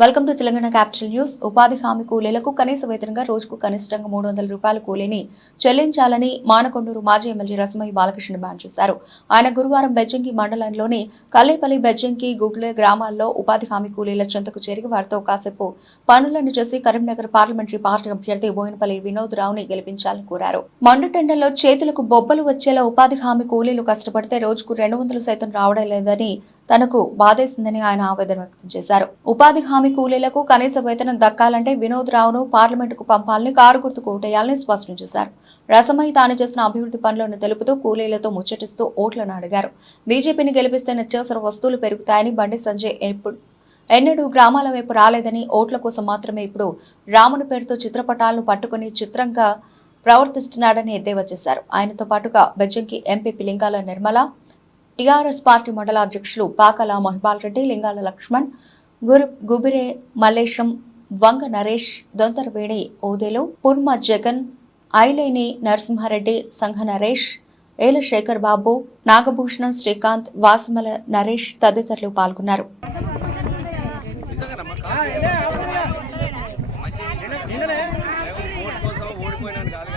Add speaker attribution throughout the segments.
Speaker 1: Welcome to Telangana capital news ఉపాధి హామీ కూలీలకు కనీస వేతనంగా రోజుకు కనిష్టంగా మూడు వందల రూపాయల కూలీని చెల్లించాలని మానకొండూరు మాజీ ఎమ్మెల్యే రసమయ్య బాలకృష్ణ డిమాండ్ చేశారు. ఆయన గురువారం బెజ్జంకి మండలంలోని కల్లేపల్లి బెజ్జంకి గుగ్లే గ్రామాల్లో ఉపాధి హామీ కూలీల చెంతకు చేరి వారితో కాసేపు పనులను చేసి కరీంనగర్ పార్లమెంటరీ పార్టీ అభ్యర్థి బోయినపల్లి వినోద్ రావుని గెలిపించాలని కోరారు. మండుటెండల్లో చేతులకు బొబ్బలు వచ్చేలా ఉపాధి హామీ కూలీలు కష్టపడితే రోజుకు రెండు వందలు సైతం రావడం లేదని తనకు బాధేసిందని ఆయన ఆవేదన వ్యక్తం చేశారు. ఉపాధి హామీ కూలీలకు కనీస వేతనం దక్కాలంటే వినోద్ రావును పార్లమెంటుకు పంపాలని కారు గుర్తు కోటేయాలని స్పష్టం చేశారు. రసమై తాను చేసిన అభివృద్ధి పనులను తెలుపుతూ కూలీలతో ముచ్చటిస్తూ ఓట్లను అడిగారు. బీజేపీని గెలిపిస్తే నిత్యావసర వస్తువులు పెరుగుతాయని బండి సంజయ్ ఎప్పుడు ఎన్నడూ గ్రామాల వైపు రాలేదని ఓట్ల కోసం మాత్రమే ఇప్పుడు రాముని పేరుతో చిత్రపటాలను పట్టుకుని చిత్రంగా ప్రవర్తిస్తున్నాడని ఎద్దేవా చేశారు. ఆయనతో పాటుగా Bejjanki MPP Lingala Nirmala TRS party మండల అధ్యక్షులు పాకల మహిపాల్ రెడ్డి లింగాల లక్ష్మణ్ గురు గుబిరే మల్లేశం వంగ నరేష్ దొంతరవేడి ఓదెలు పుర్మ జగన్ ఐలేని నరసింహారెడ్డి సంఘ నరేష్ ఏలశేఖర్ బాబు నాగభూషణం శ్రీకాంత్ వాసుమల నరేష్ తదితరులు పాల్గొన్నారు.
Speaker 2: ఓడిపోయినాను కాదు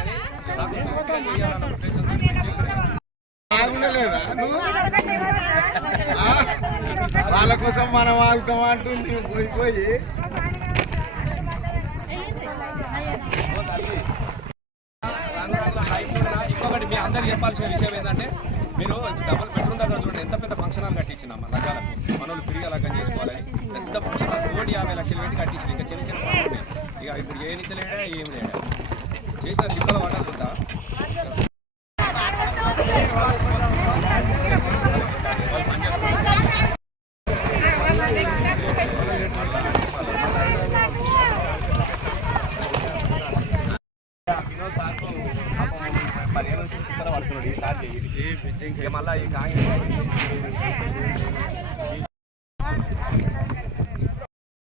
Speaker 3: వాళ్ళ కోసం మనం ఆగుతాం అంటుంది. పోయి పోయి.
Speaker 2: ఇంకొకటి మీ అందరు చెప్పాల్సిన విషయం ఏంటంటే మీరు డబుల్ బెడ్రూమ్ దగ్గర చూడండి ఎంత పెద్ద ఫంక్షన్ హాల్ మన లగ్గాలకు మనోళ్ళు ఫ్రీగా లగ్గం చేసుకోవాలని పెద్ద ఫంక్షన్ హాల్ కోటి యాభై లక్షలు పెట్టి కట్టించిన. ఇంకా చిన్న చిన్న ఇక ఇప్పుడు ఏ నిచ్చలేడా ఏం లేడా. చేసిన దిక్కుల పడాలనుకుంటా ఇక మళ్ళీ ఈ కాంగ్రెస్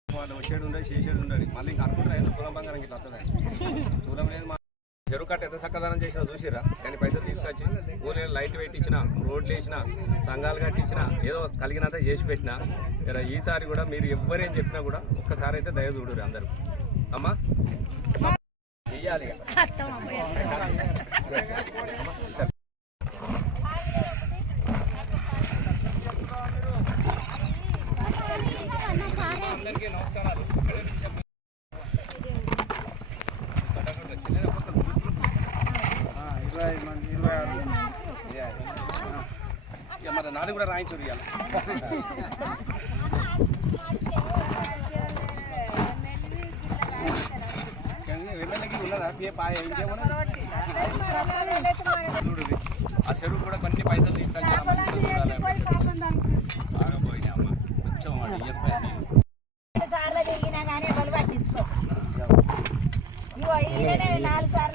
Speaker 2: వాళ్ళు వచ్చేడు ఉండే చేసేడు ఉండడు మళ్ళీ ఇంకా అనుకుంటారు తులం బంగారం ఇట్లా వస్తుంది తులం లేదు మా చెరువు కట్ట ఎంత చక్కదనం చేసినా చూసిరా? కానీ పైసలు తీసుకొచ్చి ఊళ్ళో లైట్ వెయిట్ ఇచ్చిన రోడ్లు వేసిన సంఘాలు కట్టించిన ఏదో కలిగినంత చేసి పెట్టిన ఈసారి కూడా మీరు ఎవ్వరేం చెప్పినా కూడా ఒక్కసారి అయితే దయ చూడరు అందరూ. అమ్మా. ఇయ్యాలి అందరికీ నమస్కారాలు
Speaker 3: ఇరవై మంది ఇరవై ఆరు
Speaker 2: ఇక మరి నాది కూడా రాయించు ఇవాళ కానీ ఎమ్మెల్యేకి ఉన్నదా పే పాయ ఇంకేమన్నా చూడు ఇది. ఆ చెరువు కూడా కొన్ని పైసలు తీసుకొచ్చి ఆగపోయినా అమ్మ కొంచెం వాడు ఇయ్యకపోయి
Speaker 4: సార్లు తిరిగినా కానీ ఎవరు పట్టించుకో ఇగో ఈయననే నాలుగు సార్లు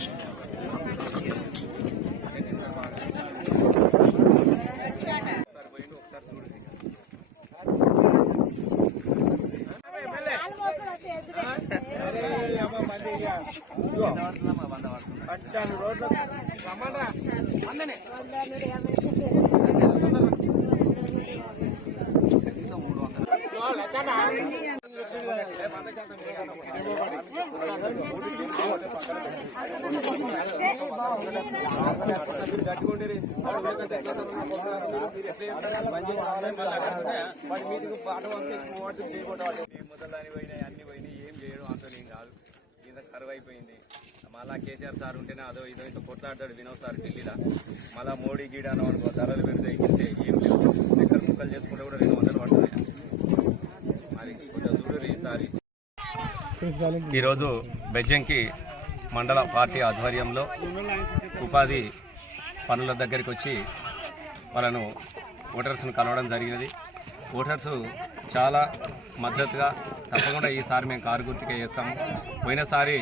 Speaker 3: Thank you.
Speaker 2: ముదలాని పోయినాయి అన్ని పోయినాయి ఏం చేయడం అంత ఏం కాదు ఇంత కరువు అయిపోయింది మళ్ళా కేసీఆర్ సార్ ఉంటేనే అదో ఇదో ఇంత కొట్లాడతాడు వినోద్ సార్ ఢిల్లీలో మళ్ళా మోడీ గీడ అనుకో ధరలు పెడితే ఇంతే ఏం లేవు ఎక్కడ ముక్కలు చేసుకుంటే కూడా రెండు వందలు పడుతున్నాయి మరి కొంచెం చూడరు ఈసారి ఈరోజు బెజ్జంకి మండల పార్టీ ఆధ్వర్యంలో ఉపాధి పనుల దగ్గరికి వచ్చి వాళ్ళను ఓటర్స్ను కలవడం జరిగినది. ఓటర్స్ చాలా మద్దతుగా తప్పకుండా ఈసారి మేము కారు గుర్తుకే చేస్తాము. పోయినసారి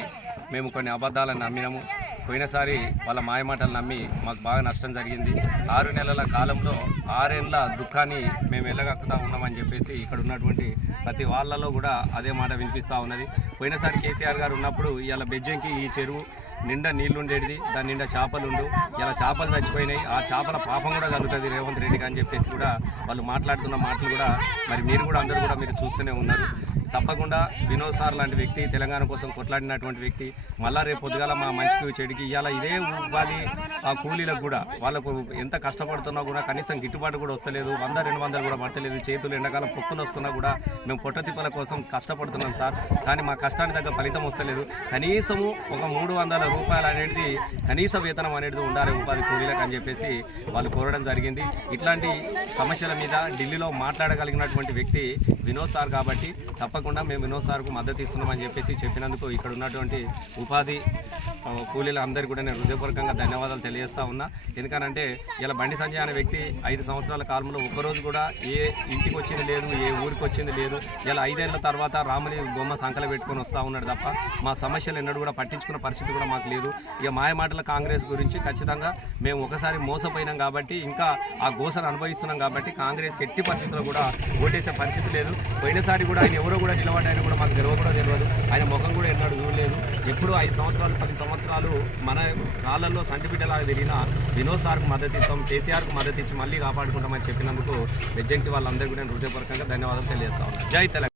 Speaker 2: మేము కొన్ని అబద్ధాలను నమ్మినాము. పోయినసారి వాళ్ళ మాయమాటలు నమ్మి మాకు బాగా నష్టం జరిగింది. ఆరు నెలల కాలంలో ఆరేళ్ళ దుఃఖాన్ని మేము వెళ్ళగక్కుతా ఉన్నామని చెప్పేసి ఇక్కడ ఉన్నటువంటి ప్రతి వాళ్ళలో కూడా అదే మాట వినిపిస్తూ ఉన్నది. పోయినసారి కేసీఆర్ గారు ఉన్నప్పుడు ఇవాళ బెజ్జంకి ఈ చెరువు నిండా నీళ్ళు ఉండేది దాని నిండా చేపలుండు ఇలా చేపలు చచ్చిపోయినాయి. ఆ చేపల పాపం కూడా కలుగుతుంది రేవంత్ రెడ్డికి అని చెప్పేసి కూడా వాళ్ళు మాట్లాడుతున్న మాటలు కూడా మరి మీరు కూడా అందరూ కూడా మీరు చూస్తూనే ఉన్నారు. తప్పకుండా వినోద్ సార్ లాంటి వ్యక్తి తెలంగాణ కోసం కొట్లాడినటువంటి వ్యక్తి మళ్ళా రేపు పొద్దుగాల మా మంచికి చెడికి ఇవాళ ఇదే ఉపాధి ఆ కూలీలకు కూడా వాళ్ళకు ఎంత కష్టపడుతున్నా కూడా కనీసం గిట్టుబాటు కూడా వస్తలేదు. వంద రెండు వందలు కూడా పడతలేదు. చేతులు ఎండాకాలం పొక్కులు వస్తున్నా కూడా మేము పొట్ట తిప్పల కోసం కష్టపడుతున్నాం సార్. కానీ మా కష్టానికి తగ్గ ఫలితం వస్తలేదు. కనీసము ఒక మూడు వందల రూపాయలు అనేది కనీస వేతనం అనేది ఉండాలి ఉపాధి కూలీలకు అని చెప్పేసి వాళ్ళు కోరడం జరిగింది. ఇట్లాంటి సమస్యల మీద ఢిల్లీలో మాట్లాడగలిగినటువంటి వ్యక్తి వినోద్ సార్ కాబట్టి తప్పకుండా మేము వినోద్ సార్కు మద్దతు ఇస్తున్నామని చెప్పేసి చెప్పినందుకు ఇక్కడ ఉన్నటువంటి ఉపాధి కూలీలు కూలీల అందరికీ కూడా నేను హృదయపూర్వకంగా ధన్యవాదాలు తెలియజేస్తా ఉన్నా. ఎందుకనంటే ఇలా బండి సంజయ్ అనే వ్యక్తి ఐదు సంవత్సరాల కాలంలో ఒక్కరోజు కూడా ఏ ఇంటికి వచ్చింది లేదు ఏ ఊరికి వచ్చింది లేదు. ఇలా ఐదేళ్ళ తర్వాత రాముని బొమ్మ సంకల పెట్టుకొని వస్తూ ఉన్నాడు తప్ప మా సమస్యలు ఎన్నడూ కూడా పట్టించుకున్న పరిస్థితి కూడా మాకు లేదు ఇక మాయమాటల కాంగ్రెస్ గురించి ఖచ్చితంగా మేము ఒకసారి మోసపోయినాం కాబట్టి ఇంకా ఆ గోసను అనుభవిస్తున్నాం కాబట్టి కాంగ్రెస్కి ఎట్టి పరిస్థితుల్లో కూడా ఓటేసే పరిస్థితి లేదు. పోయినసారి కూడా ఆయన ఎవరో కూడా నిలబడ్డాయని కూడా మాకు తెలియదు కూడా తెలియదు ఆయన ముఖం కూడా ఎన్నడూ చూడలేదు. ఎప్పుడు ఐదు సంవత్సరాలు పది సంవత్సరాలు మన కాలంలో సంటిబిడ్డలాగా తిరిగిన వినోద్ సార్కు మద్దతు ఇస్తాం కేసీఆర్కు మద్దతు ఇచ్చి మళ్ళీ కాపాడుకుంటామని చెప్పినందుకు బెజ్జంకి వాళ్ళందరికీ కూడా నేను హృదయపూర్వకంగా ధన్యవాదాలు తెలియజేస్తా ఉన్నాను జై తెలంగాణ.